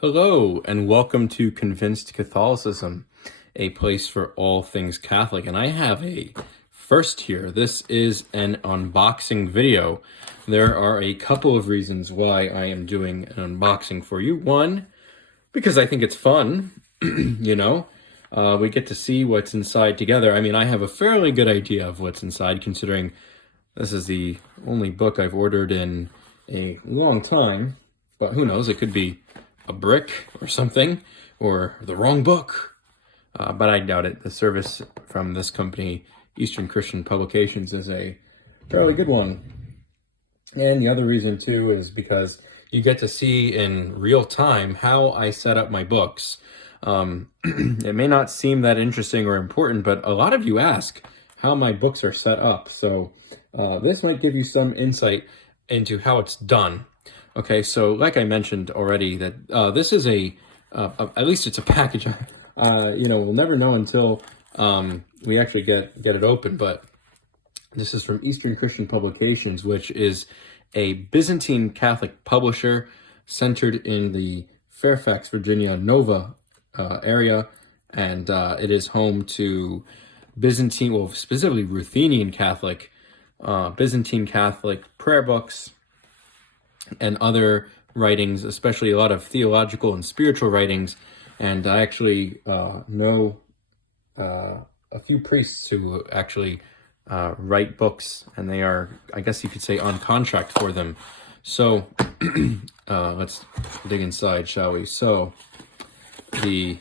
Hello, and welcome to Convinced Catholicism, a place for all things Catholic. And I have a first here. This is an unboxing video. There are a couple of reasons why I am doing an unboxing for you. One, because I think it's fun, we get to see what's inside together. I mean, I have a fairly good idea of what's inside, considering this is the only book I've ordered in a long time. But who knows, it could be a brick or something, or the wrong book. But I doubt it. The service from this company, Eastern Christian Publications, is a fairly good one. And the other reason, too, is because you get to see in real time how I set up my books. It may not seem that interesting or important, but a lot of you ask how my books are set up. So this might give you some insight into how it's done. Okay, so like I mentioned already, that this is at least it's a package. We'll never know until we actually get it open, but this is from Eastern Christian Publications, which is a Byzantine Catholic publisher centered in the Fairfax, Virginia, Nova area, and it is home to Byzantine, well, specifically Ruthenian Catholic, Byzantine Catholic prayer books, and other writings, especially a lot of theological and spiritual writings. And I actually know a few priests who actually write books, and they are, I guess you could say, on contract for them. So let's dig inside, shall we? So I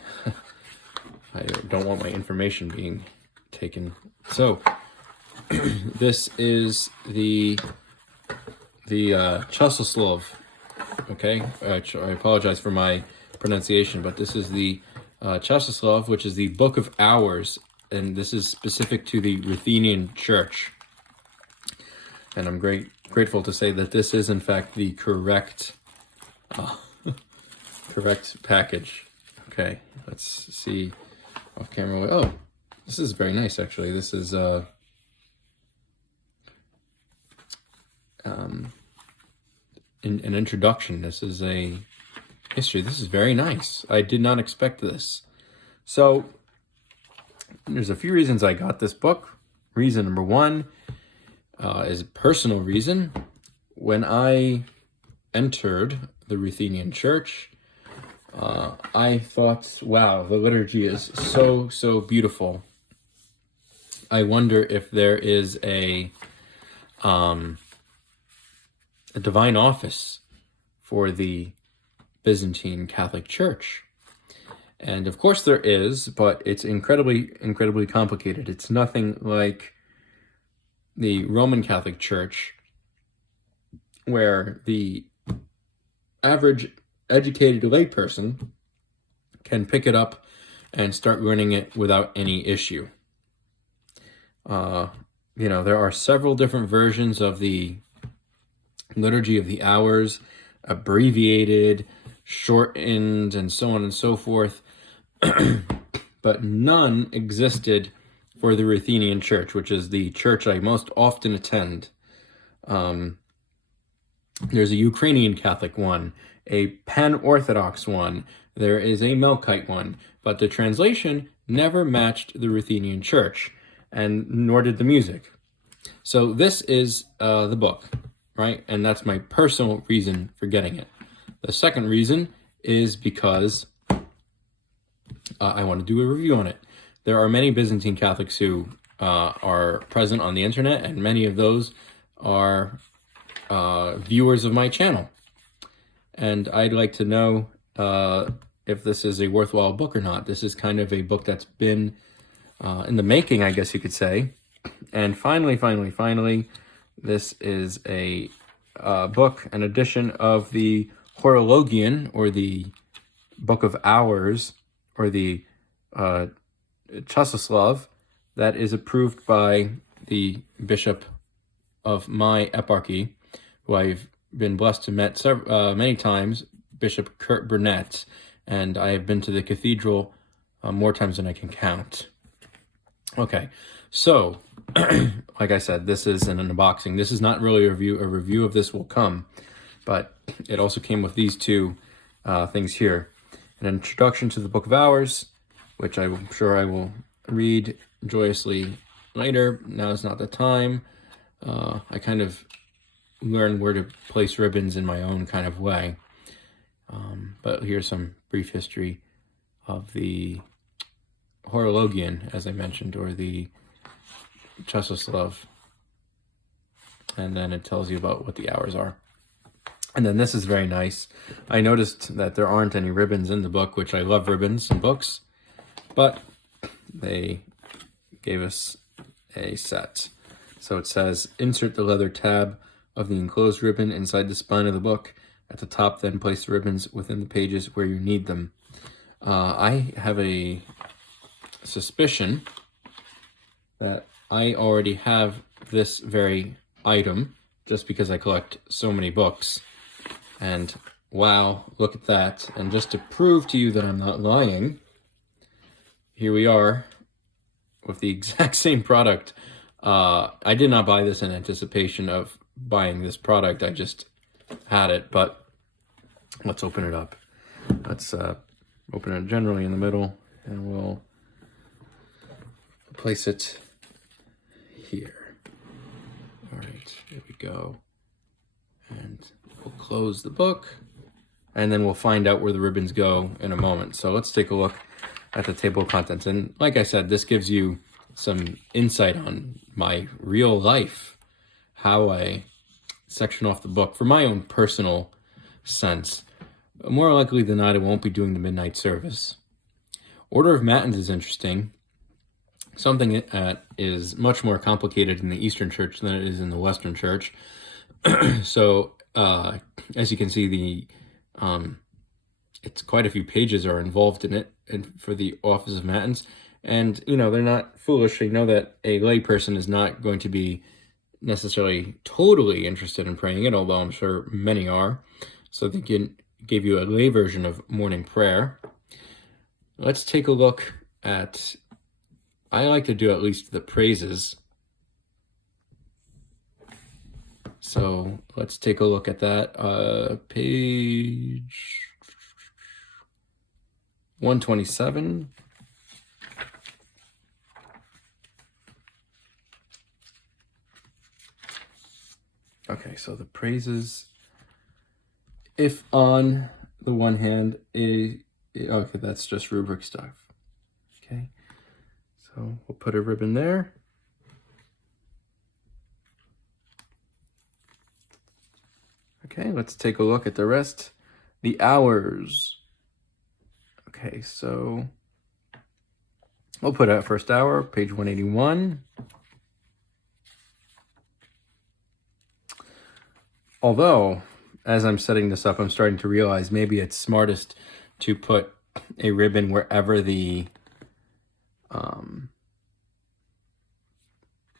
don't want my information being taken. So this is the Czeslaw, okay? I apologize for my pronunciation, but this is the Czeslaw, which is the Book of Hours, and this is specific to the Ruthenian Church. And I'm grateful to say that this is, in fact, the correct package. Okay, let's see off camera. Oh, this is very nice, actually. This is an introduction. This is a history. This is very nice. I did not expect this. So there's a few reasons I got this book. Reason number one is a personal reason. When I entered the Ruthenian Church, I thought, wow, the liturgy is so beautiful. I wonder if there is a divine office for the Byzantine Catholic Church. And of course there is, but it's incredibly complicated. It's nothing like the Roman Catholic Church, where the average educated layperson can pick it up and start learning it without any issue. There are several different versions of the Liturgy of the Hours, abbreviated, shortened, and so on and so forth. But none existed for the Ruthenian Church, which is the church I most often attend. There's a Ukrainian Catholic one, a Pan-Orthodox one, there is a Melkite one, but the translation never matched the Ruthenian Church, and nor did the music. So this is the book, right? And that's my personal reason for getting it. The second reason is because I want to do a review on it. There are many Byzantine Catholics who are present on the internet, and many of those are viewers of my channel. And I'd like to know if this is a worthwhile book or not. This is kind of a book that's been in the making, I guess you could say. And finally, this is a book, an edition of the Horologion, or the Book of Hours, or the Czeslaw, that is approved by the bishop of my eparchy, who I've been blessed to meet many times, Bishop Kurt Burnett, and I have been to the cathedral more times than I can count. Okay, so like I said, this is an unboxing. This is not really a review. A review of this will come, but it also came with these two things here. An introduction to the Book of Hours, which I'm sure I will read joyously later. Now is not the time. I kind of learn where to place ribbons in my own kind of way. But here's some brief history of the horologion, as I mentioned, or the Czeslaw. And then it tells you about what the hours are. And then this is very nice. I noticed that there aren't any ribbons in the book, which I love ribbons in books, but they gave us a set. So it says, insert the leather tab of the enclosed ribbon inside the spine of the book. At the top, then place the ribbons within the pages where you need them. I have a suspicion that I already have this very item just because I collect so many books. And wow, look at that. And just to prove to you that I'm not lying, here we are with the exact same product. I did not buy this in anticipation of buying this product. I just had it, but let's open it up. Let's open it generally in the middle, and we'll place it here. All right, here we go. And we'll close the book, and then we'll find out where the ribbons go in a moment. So let's take a look at the table of contents. And like I said, this gives you some insight on my real life, how I section off the book for my own personal sense. More likely than not, I won't be doing the midnight service. Order of Matins is interesting. Something that is much more complicated in the Eastern Church than it is in the Western Church. So, as you can see, it's quite a few pages are involved in it, and for the Office of Matins. And, you know, they're not foolish. They know that a lay person is not going to be necessarily totally interested in praying it, although I'm sure many are. So they gave you a lay version of morning prayer. Let's take a look at, I like to do at least the praises. So let's take a look at that. Page 127. Okay, so the praises, if on the one hand, okay, that's just rubric stuff. Okay, so we'll put a ribbon there. Okay, let's take a look at the rest. The hours. Okay, so we'll put out first hour, page 181. Although, as I'm setting this up, I'm starting to realize maybe it's smartest to put a ribbon wherever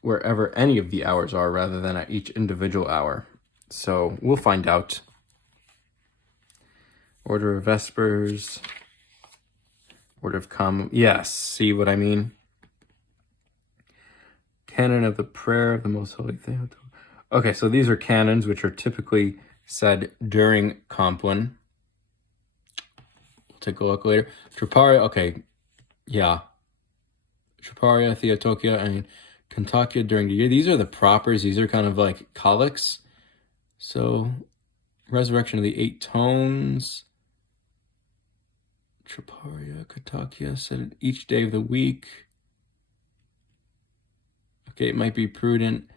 wherever any of the hours are, rather than at each individual hour. So we'll find out. Order of Vespers, Order of yes, see what I mean? Canon of the Prayer of the Most Holy Thing. Okay, so these are canons which are typically said during Compline. We'll take a look later. Troparia, okay, yeah. Troparia, Theotokia, and Cantakia during the year. These are the propers. These are kind of like collects. So, Resurrection of the Eight Tones. Troparia, Cantakia, said each day of the week. Okay, it might be prudent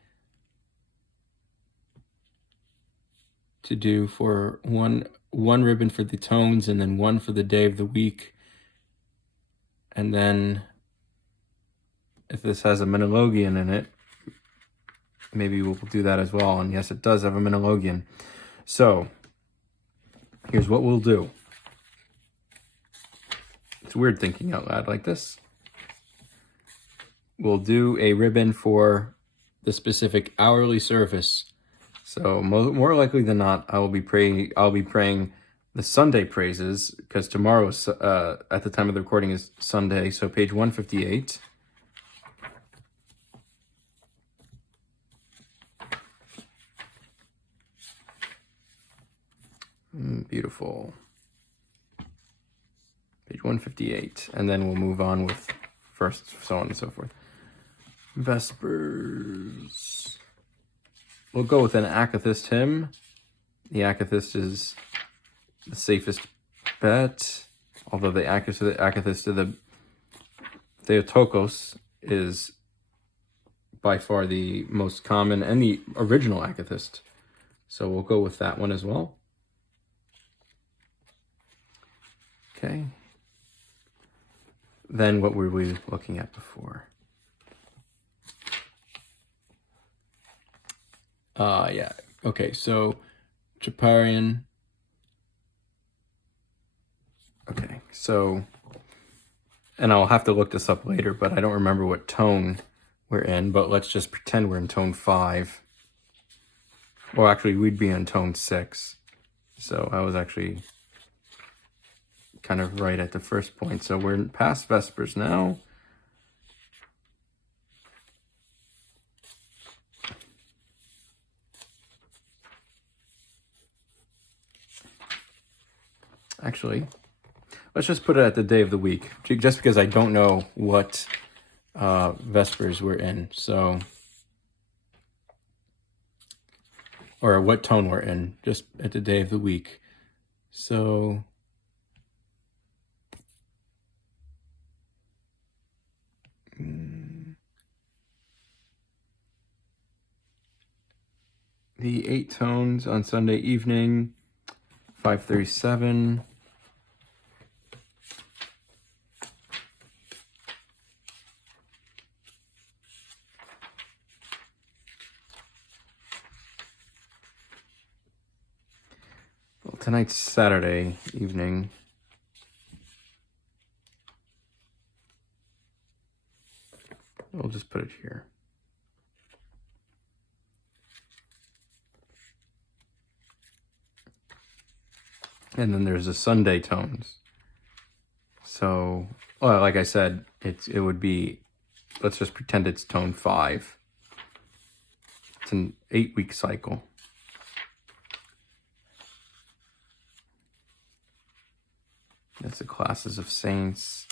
to do for one ribbon for the tones and then one for the day of the week. And then if this has a menologian in it, maybe we'll do that as well. And yes, it does have a menologian. So here's what we'll do. It's weird thinking out loud like this. We'll do a ribbon for the specific hourly service. So more likely than not, I'll be praying the Sunday praises, because tomorrow is, at the time of the recording, is Sunday. So page 158. Beautiful. page 158, and then we'll move on with first, so on and so forth. Vespers. We'll go with an Akathist hymn. The Akathist is the safest bet, although the Akathist of the Theotokos is by far the most common and the original Akathist. So we'll go with that one as well. Okay. Then what were we looking at before? Yeah. Okay, so Chaparian. Okay, so, and I'll have to look this up later, but I don't remember what tone we're in, but let's just pretend we're in tone 5. Well, actually, we'd be in tone 6. So I was actually kind of right at the first point. So we're past Vespers now. Actually, let's just put it at the day of the week, just because I don't know what Vespers we're in. So, or what tone we're in, just at the day of the week. So, the 8 tones on Sunday evening, 537. Well, tonight's Saturday evening. We'll just put it here. And then there's the Sunday tones. So, well, like I said, it would be, let's just pretend it's tone 5. It's an 8-week cycle. That's the classes of saints.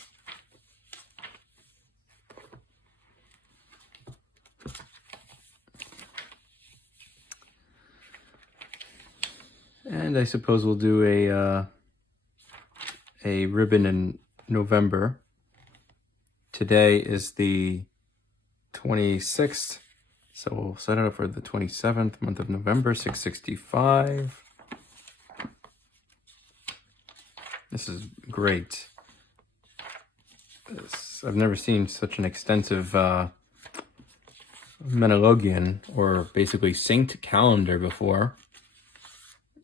And I suppose we'll do a ribbon in November. Today is the 26th, so we'll set it up for the 27th, month of November, 665. This is great. I've never seen such an extensive Menologian, or basically saint calendar before.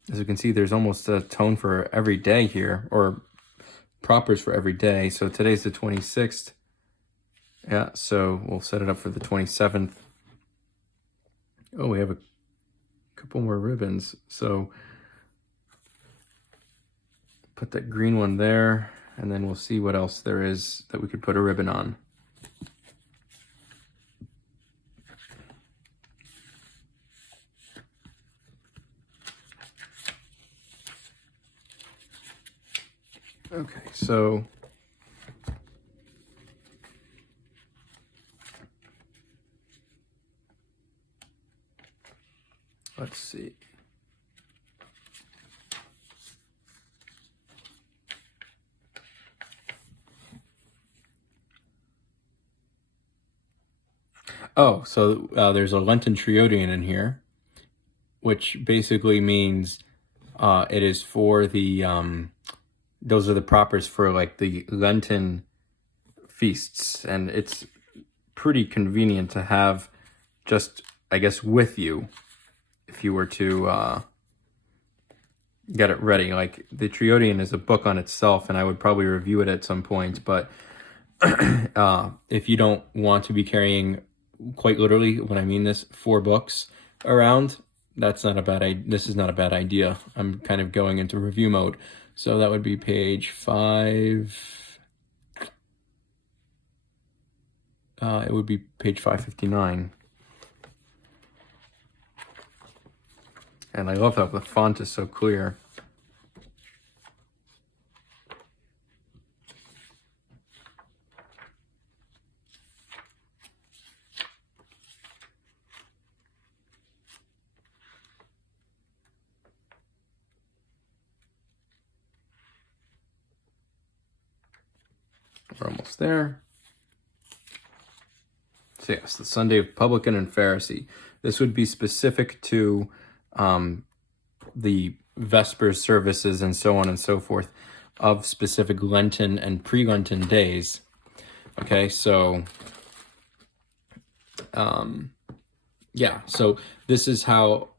As you can see, there's almost a tone for every day here, or propers for every day. So today's the 26th. Yeah, so we'll set it up for the 27th. Oh, we have a couple more ribbons. So put that green one there, and then we'll see what else there is that we could put a ribbon on. Okay, so let's see. Oh, so there's a Lenten Triodian in here, which basically means it is for the, those are the propers for like the Lenten feasts. And it's pretty convenient to have just, I guess, with you if you were to get it ready. Like the Triodian is a book on itself, and I would probably review it at some point. But if you don't want to be carrying, quite literally, when I mean this, 4 books around, that's not a bad this is not a bad idea. I'm kind of going into review mode. So that would be page 5. It would be page 559. And I love how the font is so clear. we're almost there. So yes, the Sunday of Publican and Pharisee. This would be specific to the Vespers services and so on and so forth of specific Lenten and pre-Lenten days. Okay, so yeah, so this is how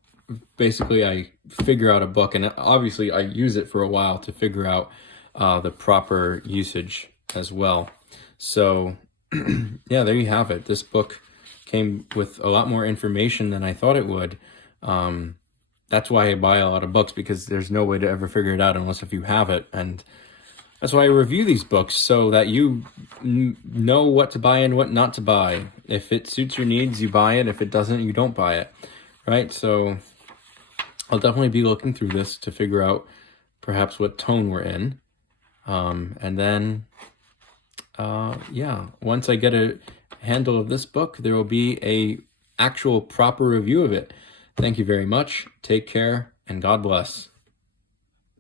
basically I figure out a book, and obviously I use it for a while to figure out the proper usage as well. So yeah, there you have it. This book came with a lot more information than I thought it would. That's why I buy a lot of books, because there's no way to ever figure it out unless if you have it. And that's why I review these books, so that you know what to buy and what not to buy. If it suits your needs, you buy it. If it doesn't, you don't buy it, right? So I'll definitely be looking through this to figure out perhaps what tone we're in. And then, yeah, once I get a handle of this book, there will be a actual proper review of it. Thank you very much. Take care, and God bless.